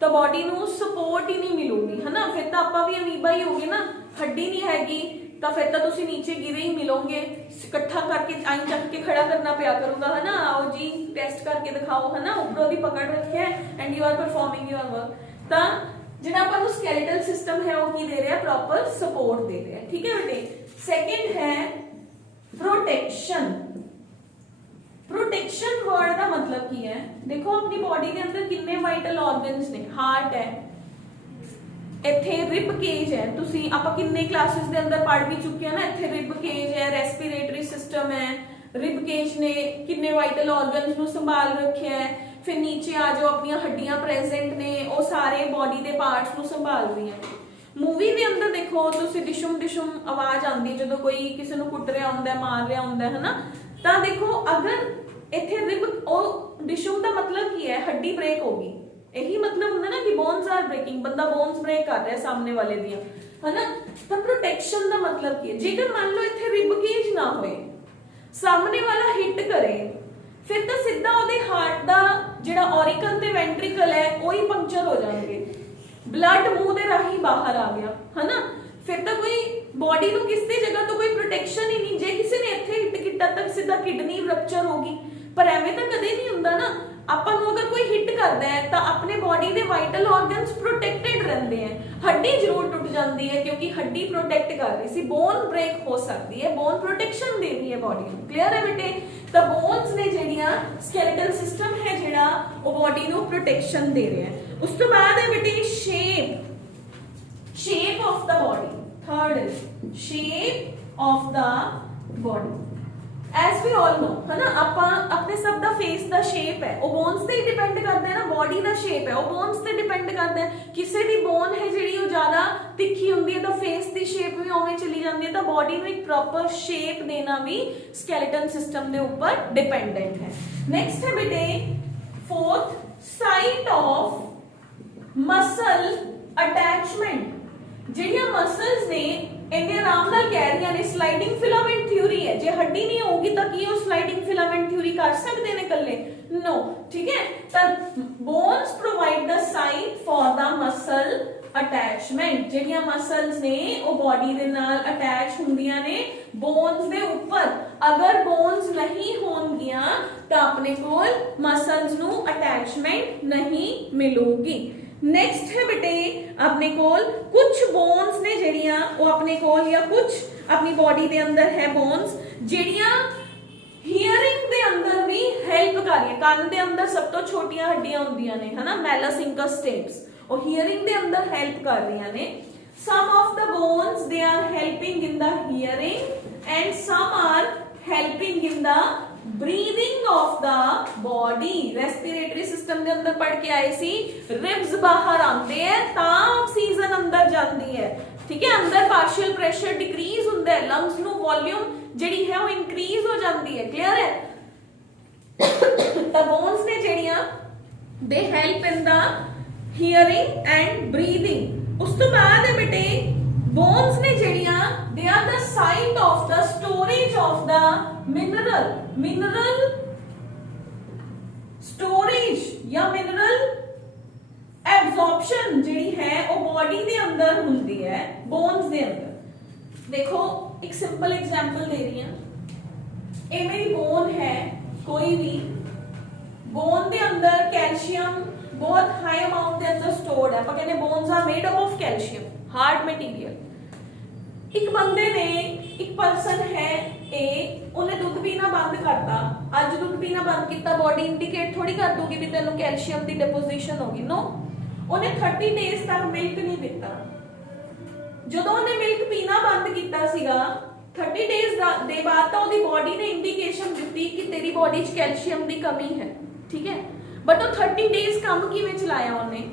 तो बॉडी नू सपोर्ट ही नहीं मिलूगी, है ना। फिर तो आप भी अमीबा ही होगे ना, हड्डी नहीं हैगी तो फिर तो तुसी नीचे गिरे ही मिलोगे, इकट्ठा करके आई चक के खड़ा करना पिया करूंगा, है ना। आओ जी टेस्ट करके दिखाओ, है ना, ऊपरों दी पकड़ रखे है and you are performing your work. तो जिन्हें अपन स्केलेटल सिस्टम है वो की दे रहे हैं, प्रॉपर सपोर्ट दे रहे हैं। ठीक है बेटे, सेकंड है प्रोटेक्शन। प्रोटेक्शन वर्ड का मतलब की है? देखो अपनी बॉडी के अंदर कितने वाइटल ऑर्गन्स ने, हार्ट है, इथे रिब केज है, तुसी आप किन्ने क्लासेस दे अंदर पढ़ भी चुके हैं ना, इथे रिब केज है, रेस्पिरेटरी सिस्टम है, रिब केज ने किन्ने वाइटल ऑर्गन्स नु संभाल रखे है। फिर नीचे आ जाओ अपनी हड्डियां प्रेजेंट ने, वो सारे बॉडी के पार्ट्स ਨੂੰ संभाल रही हैं। मूवी ਦੇ अंदर देखो ਤੁਸੀਂ डिशुम डिशुम आवाज आती है जो कोई किसी ਨੂੰ ਕੁੱਟ ਰਿਹਾ ਹੁੰਦਾ ਮਾਰ ਰਿਹਾ ਹੁੰਦਾ है ना, ਤਾਂ देखो अगर ਇੱਥੇ ਰਿਬ ਉਹ डिशुम ਦਾ मतलब ਕੀ है, हड्डी ब्रेक होगी, यही मतलब ਹੁੰਦਾ ना कि बोन्स आर ब्रेकिंग, बंदा बोन्स ब्रेक कर रहा है सामने वाले ਦੀਆਂ है ना। ਤਾਂ प्रोटेक्शन ਦਾ मतलब ਕੀ है, ਜੇਕਰ ਮੰਨ ਲਓ ਇੱਥੇ ਰਿਬ ਕੇਜ ਨਾ ਹੋਏ, ਸਾਹਮਣੇ ਵਾਲਾ ਹਿੱਟ ਕਰੇ, ਫਿਰ ਤਾਂ ਸਿੱਧਾ ਉਹਦੇ ਹਾਰਟ ਦਾ ਜਿਹੜਾ ਔਰੀਕਲ ਤੇ ਵੈਂਟ੍ਰਿਕਲ ਹੈ ਉਹੀ ਪੰਕਚਰ ਹੋ ਜਾਣਗੇ, ब्लड मुंह दे राही बाहर आ गया है ना, फिर तो कोई बॉडी ਨੂੰ ਕਿਸੇ ਜਗ੍ਹਾ ਤੋਂ ਕੋਈ ਪ੍ਰੋਟੈਕਸ਼ਨ ਹੀ ਨਹੀਂ। ਜੇ ਕਿਸੇ ਨੇ ਇੱਥੇ ਹਿੱਟ ਕੀਤਾ ਤਾਂ ਸਿੱਧਾ ਕਿਡਨੀ ਰਪਚਰ ਹੋਗੀ, ਪਰ ਐਵੇਂ ਤਾਂ ਕਦੇ ਨਹੀਂ ਹੁੰਦਾ ਨਾ। ਆਪਾਂ ਨੂੰ ਅਗਰ ਕੋਈ ਹਿੱਟ ਕਰਦਾ ਹੈ ਤਾਂ ਆਪਣੇ ਬॉडी ਦੇ ਵਾਈਟਲ ਆਰਗਨਸ ਪ੍ਰੋਟੈਕਟਡ ਰਹਿੰਦੇ ਹੈ। ਹੱਡੀ ਜ਼ਰੂਰ ਟੁੱਟ ਜਾਂਦੀ ਹੈ ਕਿਉਂਕਿ ਹੱਡੀ ਪ੍ਰੋਟੈਕਟ ਕਰ ਰਹੀ ਸੀ, ਬੋਨ ਬ੍ਰੇਕ ਹੋ ਸਕਦੀ ਹੈ, ਬੋਨ ਪ੍ਰੋਟੈਕਸ਼ਨ ਦੇ ਰਹੀ ਹੈ ਬॉडी ਨੂੰ। ਕਲੀਅਰ ਹੈ ਬੇਟੇ? ਤਾਂ ਬੋਨਸ ਨੇ ਜਿਹੜੀਆਂ ਸਕੈਲੇਟਲ ਸਿਸਟਮ ਹੈ ਜਿਹੜਾ ਉਹ ਬॉडी ਨੂੰ ਪ੍ਰੋਟੈਕਸ਼ਨ ਦੇ ਰਿਹਾ ਹੈ। ਉਸ ਤੋਂ ਬਾਅਦ ਹੈ ਬੇਟੇ shape of the body, third is shape of the body। as we all know है ना, ਆਪਾਂ ਆਪਣੇ ਸਭ ਦਾ ਫੇਸ ਦਾ ਸ਼ੇਪ ਹੈ ਉਹ ਬੋਨਸ ਤੇ ਹੀ ਡਿਪੈਂਡ ਕਰਦਾ ਹੈ ਨਾ, ਬੋਡੀ ਦਾ ਸ਼ੇਪ ਹੈ ਉਹ ਬੋਨਸ ਤੇ ਡਿਪੈਂਡ ਕਰਦਾ ਹੈ। ਕਿਸੇ ਦੀ ਬੋਨ ਹੈ ਜਿਹੜੀ ਉਹ ਜ਼ਿਆਦਾ ਤਿੱਖੀ ਹੁੰਦੀ ਹੈ ਤਾਂ ਫੇਸ ਦੀ ਸ਼ੇਪ ਵੀ ਉਵੇਂ ਚਲੀ ਜਾਂਦੀ ਹੈ, ਤਾਂ ਬੋਡੀ ਨੂੰ ਇੱਕ ਪ੍ਰੋਪਰ ਸ਼ੇਪ ਦੇਣਾ ਵੀ ਸਕੈਲੇਟਨ ਸਿਸਟਮ ਦੇ ਉੱਪਰ ਡਿਪੈਂਡੈਂਟ ਹੈ। ਨੈਕਸਟ ਹੈ ਬੇਟੇ fourth, site of muscle attachment। ਜਿਹੜੀਆਂ ਮਸਲਸ ਨੇ ਇੰਨੇ ਆਰਾਮ ਨਾਲ ਕਹਿ ਰਹੀਆਂ ਨੇ ਸਲਾਈਡਿੰਗ ਫਿਲਾਮੈਂਟ ਥਿਊਰੀ ਹੈ, ਜੇ ਹੱਡੀ ਨਹੀਂ ਹੋਊਗੀ ਤਾਂ ਕੀ ਉਹ ਸਲਾਈਡਿੰਗ ਫਿਲਾਮੈਂਟ ਥਿਊਰੀ ਕਰ ਸਕਦੇ ਨੇ ਇਕੱਲੇ? नो, ठीक है। ਤਾਂ bones provide the site for the muscle attachment। ਜਿਹੜੀਆਂ ਮਸਲਸ ਨੇ ਉਹ ਬੋਡੀ ਦੇ ਨਾਲ ਅਟੈਚ ਹੁੰਦੀਆਂ ਨੇ ਬੋਨਸ ਦੇ ਉੱਪਰ। ਅਗਰ ਬੋਨਸ ਨਹੀਂ ਹੋਣਗੀਆਂ ਤਾਂ ਆਪਣੇ ਕੋਲ ਮਸਲਸ ਨੂੰ ਅਟੈਚਮੈਂਟ ਨਹੀਂ ਮਿਲੂਗੀ। नेक्स्ट है बेटे अपने कोल कुछ बोन्स ने जेड़ियां वो अपने कोल या कुछ अपनी बॉडी दे अंदर है बोन्स जेड़ियां हियरिंग दे अंदर भी हेल्प कर रही है। कान दे अंदर सब तो छोटियां हड्डियां होंदियां ने है ना, मैलस इंकस स्टेप्स, और हियरिंग दे अंदर हेल्प कर रही ने। some of the bones they are helping in the hearing and some are helping in the breathing of the body। respiratory system ਦੇ ਅੰਦਰ ਪੜ ਕੇ ਆਏ ਸੀ ribs ਬਾਹਰ ਆਉਂਦੇ ਹੈ ਤਾਂ ਆਕਸੀਜਨ ਅੰਦਰ ਜਾਂਦੀ ਹੈ, ਠੀਕ ਹੈ। ਅੰਦਰ ਪਾਰਸ਼ੀਅਲ ਪ੍ਰੈਸ਼ਰ ਡਿਕਰੀਜ਼ ਹੁੰਦਾ ਹੈ, ਲੰਗਸ ਨੂੰ ਵੋਲਿਊਮ ਜਿਹੜੀ ਹੈ ਉਹ ਇਨਕਰੀਜ਼ ਹੋ ਜਾਂਦੀ ਹੈ। ਕਲੀਅਰ ਹੈ? ਤਾਂ ਬੋਨਸ ਨੇ ਜਿਹੜੀਆਂ ਦੇ help in the hearing and breathing. ਉਸ ਤੋਂ ਬਾਅਦ ਹੈ ਬੇਟੇ bones ਨੇ ਜਿਹੜੀਆਂ they are the site of the storage of the mineral storage या mineral absorption ਜਿਹੜੀ ਹੈ ਉਹ body ਦੇ ਅੰਦਰ ਹੁੰਦੀ ਹੈ bones ਦੇ ਅੰਦਰ। ਦੇਖੋ ਇੱਕ ਸਿੰਪਲ ਐਗਜ਼ਾਮਪਲ ਦੇ ਰਹੀ ਹਾਂ। ਇਹ ਮੇਰੀ ਬੋਨ ਹੈ, ਕੋਈ ਵੀ ਬੋਨ ਦੇ ਅੰਦਰ ਕੈਲਸ਼ੀਅਮ बहुत हाई अमाउंट ਦੇ ਅੰਦਰ ਸਟੋਰਡ ਹੈ। ਆਪਾਂ ਕਹਿੰਦੇ bones are made up of calcium, hard material। ਇੱਕ ਬੰਦੇ ਨੇ ਇੱਕ ਪਰਸਨ ਹੈ ਇਹ, ਉਹਨੇ ਦੁੱਧ ਪੀਣਾ ਬੰਦ ਕਰਤਾ। ਅੱਜ ਦੁੱਧ ਪੀਣਾ ਬੰਦ ਕੀਤਾ, ਬੋਡੀ ਇੰਡੀਕੇਟ ਥੋੜੀ ਕਰ ਦੂਗੀ ਵੀ ਤੈਨੂੰ ਕੈਲਸ਼ੀਅਮ ਦੀ ਡਿਪੋਜੀਸ਼ਨ ਹੋਗੀ। ਨੋ, ਉਹਨੇ 30 ਡੇਜ਼ ਤੱਕ ਮਿਲਕ ਨਹੀਂ ਪੀਤਾ। ਜਦੋਂ ਉਹਨੇ ਮਿਲਕ ਪੀਣਾ ਬੰਦ ਕੀਤਾ ਸੀਗਾ 30 ਡੇਜ਼ ਦੇ ਬਾਅਦ ਤਾਂ ਉਹਦੀ ਬੋਡੀ ਨੇ ਇੰਡੀਕੇਸ਼ਨ ਦਿੱਤੀ ਕਿ ਤੇਰੀ ਬੋਡੀ 'ਚ ਕੈਲਸ਼ੀਅਮ ਦੀ ਕਮੀ ਹੈ, ਠੀਕ ਹੈ। बट वो 30 डेज कम किवें चलाया उन्हें?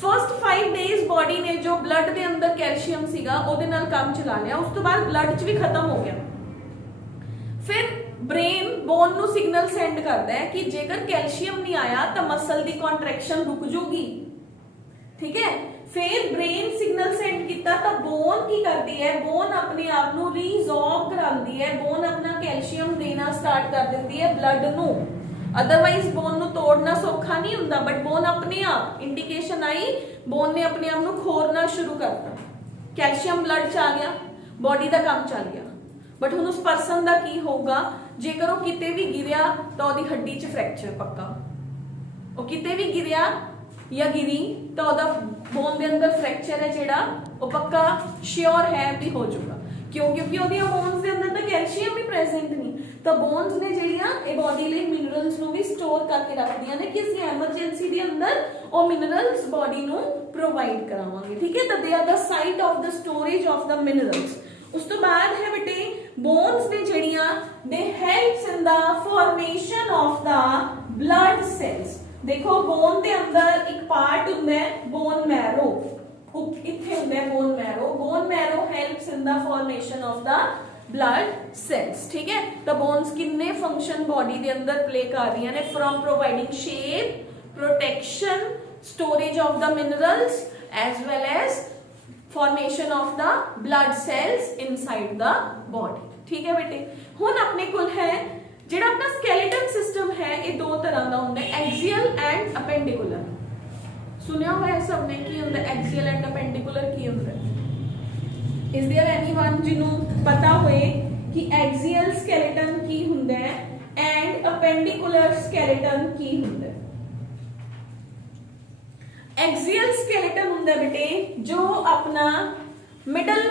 फर्स्ट 5 डेज बॉडी ने जो ब्लड के अंदर कैल्शियम सीगा ओदे नाल काम चला लिया, उस तो बाद ब्लड च भी खत्म हो गया। फिर ब्रेन बोन नू सिग्नल सेंड करता है कि जेकर कैल्शियम नहीं आया तो मसल की कॉन्ट्रैक्शन रुक जूगी, ठीक है। फिर ब्रेन सिग्नल सेंड किया तो बोन की करती है, बोन अपने आप नू रीजॉर्ब करांदी है, बोन अपना कैल्शियम देना स्टार्ट कर देती है ब्लड नू। अदरवाइज बोन ਨੂੰ ਤੋੜਨਾ ਸੌਖਾ ਨਹੀਂ ਹੁੰਦਾ, ਬਟ ਬੋਨ ਆਪਣੇ ਆਪ ਇੰਡੀਕੇਸ਼ਨ ਆਈ, ਬੋਨ ਨੇ ਆਪਣੇ ਆਪ ਨੂੰ ਖੋਰਨਾ ਸ਼ੁਰੂ ਕਰਤਾ, ਕੈਲਸ਼ੀਅਮ ਬਲੱਡ ਚ ਆ ਗਿਆ, ਬੋਡੀ ਦਾ ਕੰਮ ਚੱਲ ਗਿਆ। ਬਟ ਹੁਣ ਉਸ ਪਰਸਨ ਦਾ ਕੀ ਹੋਊਗਾ ਜੇਕਰ ਉਹ ਕਿਤੇ ਵੀ ਗਿਰਿਆ ਤਾਂ ਉਹਦੀ ਹੱਡੀ 'ਚ ਫ੍ਰੈਕਚਰ ਪੱਕਾ। ਉਹ ਕਿਤੇ ਵੀ ਗਿਰਿਆ ਜਾਂ ਗਿਰੀ ਤਾਂ ਉਹਦਾ ਬੋਨ ਦੇ ਅੰਦਰ ਫ੍ਰੈਕਚਰ ਹੈ ਜਿਹੜਾ ਉਹ ਪੱਕਾ ਸ਼ੋਰ ਹੈ ਵੀ ਹੋ ਜਾਊਗਾ। क्यों? क्योंकि ਉਹਦੀਆਂ ਬੋਨਸ ਦੇ ਅੰਦਰ ਤਾਂ ਕੈਲਸ਼ੀਅਮ ਵੀ ਪ੍ਰੈਜ਼ੈਂਟ ਨਹੀਂ। ਤਾਂ ਬੋਨਸ ਨੇ ਜਿਹੜੀਆਂ ਇਹ ਬੋਡੀ ਲਈ ਮਿਨਰਲਸ ਨੂੰ ਵੀ ਸਟੋਰ ਕਰਕੇ ਰੱਖਦੀਆਂ ਨੇ ਕਿ ਅਸੀਂ ਐਮਰਜੈਂਸੀ ਦੇ ਅੰਦਰ ਉਹ ਮਿਨਰਲਸ ਬੋਡੀ ਨੂੰ ਪ੍ਰੋਵਾਈਡ ਕਰਾਵਾਂਗੇ, ਠੀਕ ਹੈ। ਤਾਂ they are the site of the storage of the minerals. ਉਸ ਤੋਂ ਬਾਅਦ ਹੈ ਬੇਟੇ ਬੋਨਸ ਨੇ ਜਿਹੜੀਆਂ they helps in the formation of the blood cells. देखो बोन के अंदर एक पार्ट होंदा है बोन मैरो, इत्थे होंदा है bone marrow. Bone marrow helps in the formation of the blood sales, ठीक है। तो बोन्स किन्ने फंक्शन बॉडी के अंदर प्ले कर रही ने, from providing shape, protection, storage of the minerals as well as formation of the blood cells inside the body, ठीक है बेटे। हुण अपने कोल है जिहड़ा अपना स्केलेटन सिस्टम है, ये दो तरह का होंदा है, एक्सियल एंड अपेंडिकुलर। सुनिया हुआ है सबने की होंदा है एक्सियल एंड अपेंडिकुलर की होंदा है? इज देयर एनीवन जिन्हों पता होए कि एक्सियल स्केलेटन की होंदा है एंड अपेंडिकुलर स्केलेटन की होंदा है? एक्सियल स्केलेटन होंदा है बेटे जो अपना मिडल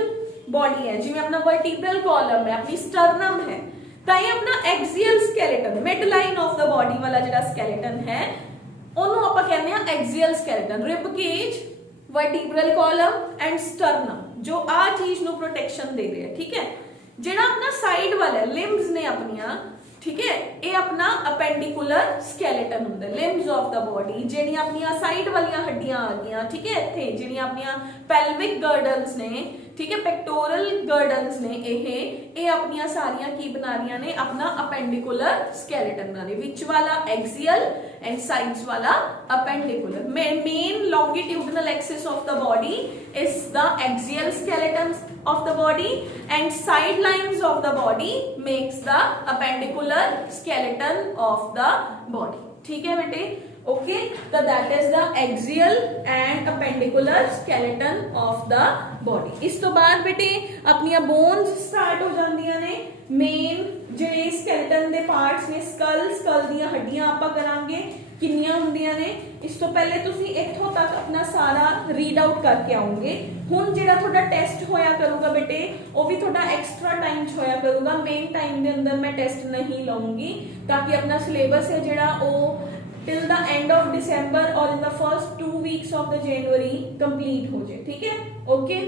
बॉडी है, जिवें अपना वर्टिब्रल कॉलम है, अपनी स्टर्नम है, ताई अपना axial skeleton mid line of the body वाला जिहड़ा स्केलेटन है ਉਹਨੂੰ ਆਪਾਂ ਕਹਿੰਦੇ ਆ axial skeleton. Rib cage, vertebral column and sternum जो आ चीज ਨੂੰ प्रोटेक्शन दे रहे हैं, ठीक है। ਜਿਹੜਾ अपना साइड वाला लिम्स ने अपनियां, ठीक है, ये अपना अपेंडिकुलर स्केलेटन होंदा है। लिम्स ऑफ द बॉडी ਜਿਹੜੀਆਂ ਆਪਣੀਆਂ साइड वालियां हड्डियां आ गईयां, ठीक है, ਇੱਥੇ ਜਿਹੜੀਆਂ ਆਪਣੀਆਂ pelvic girdles ने, ठीक है, पेक्टोरल गर्डल्स ने, ये अपनियां सारियां की बना रही ने अपना अपेंडिकुलर स्केलेटन बना रही, विच वाला एक्सियल एंड साइड्स वाला appendicular. Main longitudinal axis of the body is the axial skeleton of the body and sidelines of the body makes the appendicular skeleton of the body, ठीक है बेटे। Okay, तो that is the axial and appendicular skeleton of the body. इस तो बाद बेटे अपनियां bones start हो जांदियां ने। मेन ਜਿਹੜੇ स्केलेटन ਦੇ पार्ट्स ने, स्कल ਦੀਆਂ ਹੱਡੀਆਂ ਆਪਾਂ ਕਰਾਂਗੇ ਕਿੰਨੀਆਂ ਹੁੰਦੀਆਂ ਨੇ। ਇਸ ਤੋਂ ਪਹਿਲੇ ਤੁਸੀਂ ਇੱਥੋਂ ਤੱਕ ਆਪਣਾ ਸਾਰਾ ਰੀਡ ਆਊਟ ਕਰਕੇ ਆਉਂਗੇ। ਹੁਣ ਜਿਹੜਾ ਤੁਹਾਡਾ ਟੈਸਟ ਹੋਇਆ ਕਰੂਗਾ ਬੇਟੇ ਉਹ ਵੀ ਤੁਹਾਡਾ ਐਕਸਟਰਾ ਟਾਈਮ 'ਚ ਹੋਇਆ ਕਰੂਗਾ, ਮੇਨ ਟਾਈਮ ਦੇ ਅੰਦਰ ਮੈਂ ਟੈਸਟ ਨਹੀਂ ਲਾਉਂਗੀ ਤਾਂ ਕਿ ਆਪਣਾ ਸਿਲੇਬਸ ਹੈ ਜਿਹੜਾ ਉਹ till the end of December or in the first 2 weeks of the January complete हो जाए, ठीक है। ओके।